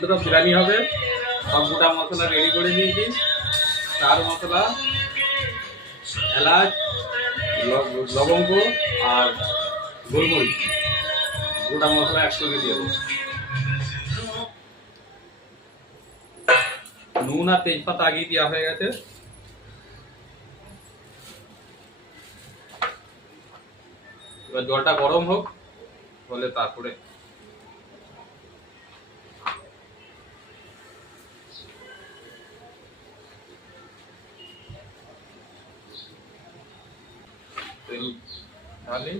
দুটো বিরিয়ানি হবে। সব গোটা মশলা রেডি করে নিয়েছি, চার মশলা, এলাচ, লবঙ্গ আর গোলমরিচ, গোটা মশলা একসঙ্গে দিয়ে দেবো। নুন আর তেজপাতা আগেই দেওয়া হয়ে গেছে। এবার জলটা গরম হোক, বলে তারপরে তেল ঢালি।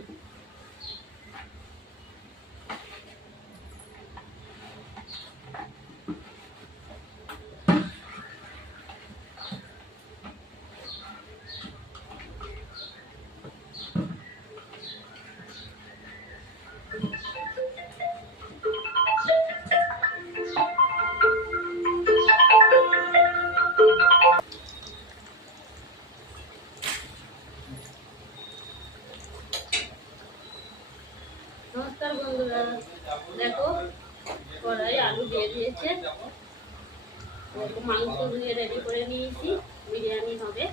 নমস্কার বন্ধুরা, দেখো কড়াই আলু দিয়ে দিয়েছে, মাংস ধুয়ে রেডি করে নিয়েছি, বিরিয়ানি হবে।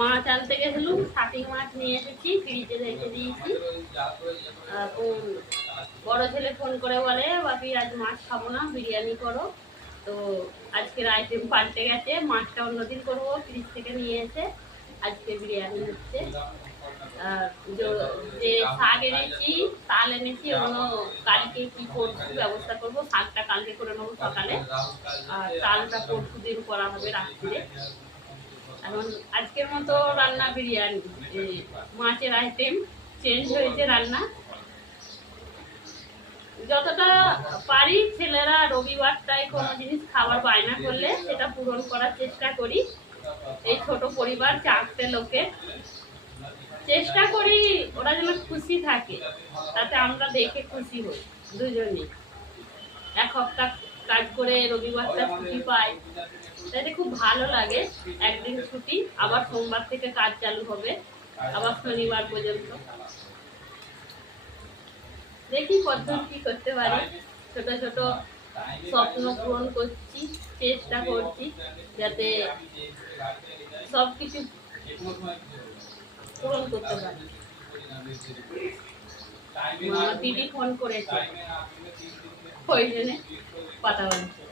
মাছ আনতে গেছিলাম, ছাটি মাছ নিয়ে এসেছি, ফ্রিজে রেখে দিয়েছি। এখন বড় ছেলে ফোন করে বলে বাপি আজ মাছ খাবো না, বিরিয়ানি করো। তো আজকের আইটেম পাল্টে গেছে, মাছটা অন্যদিন করবো, ফ্রিজ থেকে নিয়ে এসে আজকে বিরিয়ানি হচ্ছে। যে শাক এনেছি, তাল এনেছি, ওগুলো কালকে কি করবো ব্যবস্থা করবো। শাকটা কালকে করে নেবো সকালে, আর তালটা পরশু দিন করা হবে রাত্রিরে। এখন আজকের মতো রান্না বিরিয়ানি, মাছের আইটেম চেঞ্জ হয়েছে রান্না। যতটা পারি ছেলেরা রবিবারটায় কোনো জিনিস খাবার বায়না করলে সেটা পূরণ করার চেষ্টা করি। এই ছোট পরিবার, 4টে লোকের, চেষ্টা করি ওরা যেন খুশি থাকে, তাতে আমরা দেখে খুশি হই দুজনেই। এক সপ্তাহ কাজ করে রবিবারটা ছুটি পাই, তাতে খুব ভালো লাগে। একদিন ছুটি, আবার সোমবার থেকে কাজ চালু হবে, আবার শনিবার পর্যন্ত। দেখি কতদূর কি করতে পারি। ছোট ছোট স্বপ্ন পূরণ করছি, চেষ্টা করছি যাতে সবকিছু পূরণ করতে পারি। আমার দিদি ফোন করেছে, ওই জন্য কথা বলছে।